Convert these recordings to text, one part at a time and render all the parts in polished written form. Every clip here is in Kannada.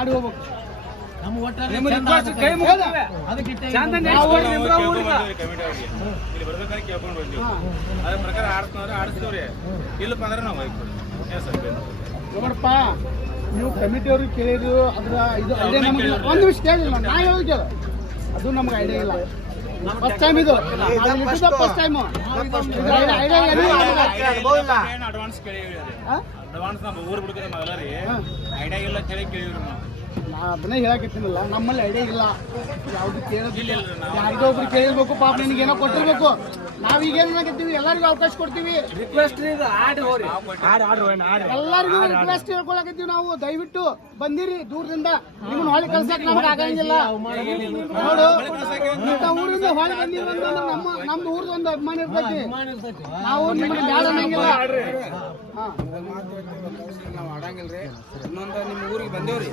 ಆಡಿ ಹೋಗ್ಬೇಕು. ನಮ್ಮ ಒಟ್ಟಾರೆ ನಿಮ್ಮ ರಿಕ್ವೆಸ್ಟ್ ಕೈ ಮುಗಿದಿವೆ. ಅದಕ್ಕೆ ಚಾಂದನ್ ನಾವು ಹೋಗಿ ನಿಮ್ರ ಊರಿಗೆ ಇಲ್ಲಿ ಬರ್ಬೇಕಾದ್ರೆ ಕೇಳ್ಕೊಂಡು ಬಂದಿವಿ. ಅದ್ರ ಪ್ರಕಾರ ಆಡಿಸ್ತವ್ರಿ. ಇಲ್ಲಪ್ಪ ಅಂದ್ರೆ ನಾವು ಹೋಗ್ಬಿಡ್ತೀವಿ. ನೋಡಪ್ಪ, ನೀವು ಕಮಿಟಿ ಅವ್ರಿಗೆ ಕೇಳಿದ್ರು ಅದ್ರ ಇದು ಐಡಿಯಾ ನಮಗೆ ಒಂದು ವಿಷಯ ಕೇಳಿಲ್ಲ. ನಾ ಹೇಳಿದ್ದೆ ಅದು ನಮ್ಗೆ ಐಡಿಯಾ ಇಲ್ಲ. ಫಸ್ಟ್ ಟೈಮ್ ಇದು ಫಸ್ಟ್ ಟೈಮ್ ಐಡಿಯಾ ಅಡ್ವಾನ್ಸ್ ಕೇಳಿವಿ. ಅಡ್ವಾನ್ಸ್ ನಮ್ಮ ಊರು ಬಿಡ್ತಾರೆ ಮೊದಲ ರೀ. ಐಡಿಯಾ ಇಲ್ಲ ಅಂತ ಹೇಳಿ ಕೇಳಿವ್ರಿ ನಾವು. ನಾ ಅದನ್ನೇ ಹೇಳಕತ್ತೀನಲ್ಲ, ನಮ್ಮಲ್ಲಿ ಐಡಿಯಾ ಇಲ್ಲ. ಯಾವ್ದು ಕೇಳಿಲ್ಲ, ಯಾರಿಗೋ ಒಬ್ರು ಕೇಳಿರ್ಬೇಕು. ಪಾಪ ನಿನಗೆ ಏನೋ ಕೊಟ್ಟಿರ್ಬೇಕು. ನಾವೀಗ ಏನ್ ಮಾಡಕತ್ತೀವಿ, ಎಲ್ಲರಿಗೂ ಅವಕಾಶ ಕೊಡ್ತೀವಿ. ರಿಕ್ವೆಸ್ಟ್ ಎಲ್ಲರಿಗೂ ರಿಕ್ವೆಸ್ಟ್ ಹೇಳ್ಕೊಳಕತ್ತೀವಿ ನಾವು. ದಯವಿಟ್ಟು ಬಂದಿರಿ ದೂರದಿಂದ. ನಿಮ್ಮನ್ನ ಹೊಳಿ ಕಳ್ಸಕ್ ನಮ್ಗೆ ಆಗಂಗಿಲ್ಲ. ನೋಡು, ಇಂಥ ಊರಿಂದ ಹೊಳಿ ಬಂದಿರಿ ಅಂತಂದ್ರೆ ನಮ್ದು ಊರ್ದು ಒಂದು ಅಭಿಮಾನ ಇರ್ತೈತಿ. ನಾವು ನಿಮ್ಮನ್ನ ಬ್ಯಾಡ ಅನ್ನಂಗಿಲ್ಲ. ನಾವು ಆಡಂಗಿಲ್ರಿ. ಇನ್ನೊಂದು ನಿಮ್ಮ ಊರಿಗೆ ಬಂದೇವ್ರಿ.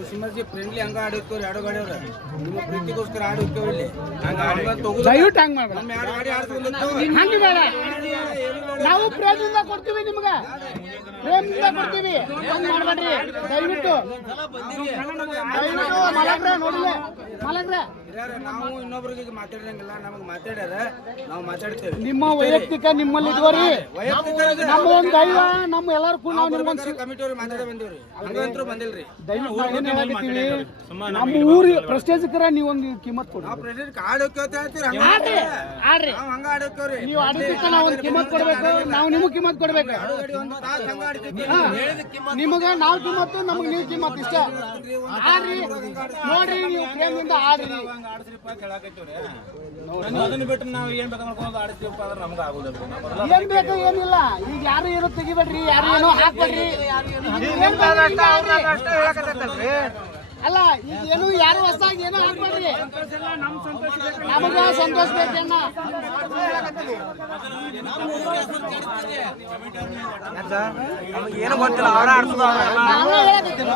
ಖುಷಿಮರ್ಜಿ ಫ್ರೆಂಡ್ಲಿ ಹಂಗ ಆಡಿರ್ತವ್ರಿ. ಎರಡು ಗಾಡಿ ಅವ್ರ ನಿಮ್ಮ ಪ್ರೀತಿಗೋಸ್ಕರ ಆಡಿ ಹೋಗ್ತೇವ್ರಿ. ಇಲ್ಲಿ ದಯವಿಟ್ಟು ಹಂಗ ಮಾಡ್ಬೇಡ. ನಮ್ಮ ಎರಡು ಗಾಡಿ ಆಡ್ಸ್ಕೊಂಡು ಹಂಗ ಬೇಡ. ನಾವು ಪ್ರೇಮದಿಂದ ಕೊಡ್ತೀವಿ ನಿಮ್ಗೆ. ಪ್ರೇಮದಿಂದ ಕೊಡ್ತೀವಿ. ಹಂಗ ಮಾಡ್ಬೇಡ್ರಿ ದಯವಿಟ್ಟು. ಮಲಗ್ರೆ ನೋಡಿಲ್ಲ ಮಲಗ್ರೆ. ನಾವು ಇನ್ನೊಬ್ರಿಗೆ ಮಾತಾಡಂಗಿಲ್ಲ. ನಮಗೆ ಮಾತಾಡ್ಯಾರ, ನಾವು ಮಾತಾಡ್ತೇವೆ. ನಿಮ್ಮ ವೈಯಕ್ತಿಕ ನಿಮ್ಮಲ್ಲಿ ಇದುವರಿ ನಮ್ಮ ಒಂದು ದೈವ ನಮ್ಮ ಎಲ್ಲರೂ ಕೂಡ ನಾವು ನಿಮ್ಗೊಂದು ಕಮಿಟಿ ಅವ್ರಿಗೆ ಮಾತಾಡ ಬಂದೇವ್ರಿ. ಹಂಗಂತೂ ಬಂದಿಲ್ರಿ. ದಯವಿಟ್ಟು ಏನ್ ಹೇಳಕತ್ತೀವಿ, ನಮ್ಮ ಊರಿ ಪ್ರೆಸ್ಟೇಜ್ಕರ ನೀವೊಂದು ಕಿಮ್ಮತ್ ಕೊಡಿ. ನಾವು ಪ್ರೆಸಿಡೆಂಟ್ ಆಡ್ ಹೋಗ್ತೇವೆ ಹೇಳ್ತೀರಿ. ಆಡ್ರಿ ಆಡ್ರಿ. ನಾವು ಹಂಗ ಆಡೋಕ್ತೇವ್ರಿ. ನೀವು ಆಡಿದ್ದಕ್ಕೆ ನಾವು ಒಂದು ಕಿಮ್ಮತ್ ಕೊಡ್ಬೇಕು. ನಾವು ನಿಮಗೆ ಕಿಮ್ಮತ್ ಕೊಡ್ಬೇಕು. ಒಂದು ತಾಸು ಹಂಗ ಆಡ್ತೀವಿ. ನಿಮಗೆ ನಾವು ಕಿಮ್ಮತ್ತು, ನಮಗೆ ನೀವು ಕಿಮ್ಮತ್. ಇಷ್ಟ ಆಡ್ರಿ. ನೋಡ್ರಿ, ನೀವು ಪ್ರೇಮದಿಂದ ಆಡ್ರಿ. ಅದನ್ನ ಬಿಟ್ಟು ನಾವು ಏನ್ ಬೇಕಾದ್ರೆ ಆಡಿಸ್ತೀವಪ್ಪ ಅಂದ್ರೆ ನಮ್ಗೆ ಆಗೋದಿಲ್ಲ. ಏನ್ ಬೇಕು ಏನಿಲ್ಲ. ಈಗ ಯಾರು ಏನು ತೆಗಿಬೇಡ್ರಿ, ಯಾರು ಏನೋ ಹಾಕ್ಬೇಡ್ರಿ. ಅಲ್ಲ, ಈಗ ಏನು ಯಾರು ಹೊಸದಾಗಿ ಏನೋ ಹಾಕ್ಬೇಡ್ರಿ. ನಮಗ ಸಂತೋಷ ಬೇಕಣ್ಣ. ಏನು ಗೊತ್ತಿಲ್ಲ, ಅವರ ಆಡ್ಸೋದು ನಾವೇ ಹೇಳಕತ್ತೀವಿ.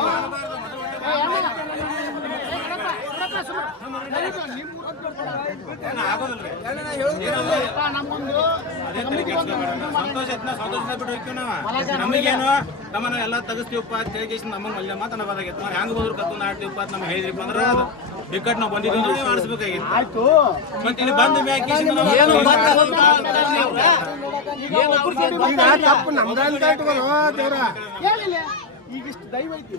ಸಂತೋಷ ಬಿಟ್ಟು ಹೋಗ್ತೀವಿ ನಾವು. ನಮಗೇನು ನಮ್ಮನ್ನ ಎಲ್ಲ ತೆಗಿಸ್ತೀವಪ್ಪ ತಿಳಿಗೇಶನ್ ನಮಗೆ ಮಲ್ಯ ಮಾತನಾಡಬೇಕಾಗಿತ್ತು. ನಾವು ಹೆಂಗ್ ಬಂದ್ರು ಕತ್ತೊಂದು ಆಡ್ತೀವಪ್ಪ ಅಂತ ನಮ್ಗೆ ಹೇಳಿದ್ರಿಪ್ಪ ಅಂದ್ರೆ ಬಿಕ್ಕಟ್ ನಾವು ಬಂದಿದ್ದೀವಿ ಆಡಿಸ್ಬೇಕಾಗಿತ್ತು. ಆಯ್ತು. ಮತ್ತೆ ಇಲ್ಲಿ ಬಂದ ಮ್ಯಾಕೆ ತಪ್ಪು ನಮ್ದಂತ ದೇವ್ರ. ಹೇಳಿಲ್ಲ, ಈಗ ಇಷ್ಟು ದೈವ ಐತಿ.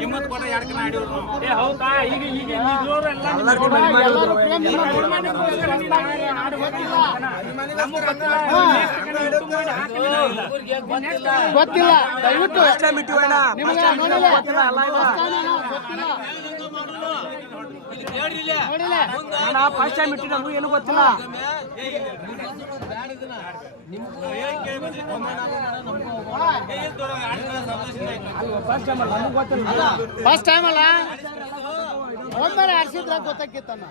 ಕಿಮ್ಮತ್ ಕೊಟ್ಟ ಯಾಕೆ ಆಡಿವ್ರು ನಾವು. ಗೊತ್ತಿಲ್ಲ. ದಯವಿಟ್ಟು ಫಸ್ಟ್ ಟೈಮ್ ಇಟ್ಟು ನಮಗೂ ಏನು ಗೊತ್ತಿಲ್ಲ. ಫಸ್ಟ್ ಟೈಮ್ ಅಲ್ಲ, ಒಂದರೆ ಆಡ್ಸಿದ್ರ ಗೊತ್ತಾಕಿತ್ತಣ್ಣ.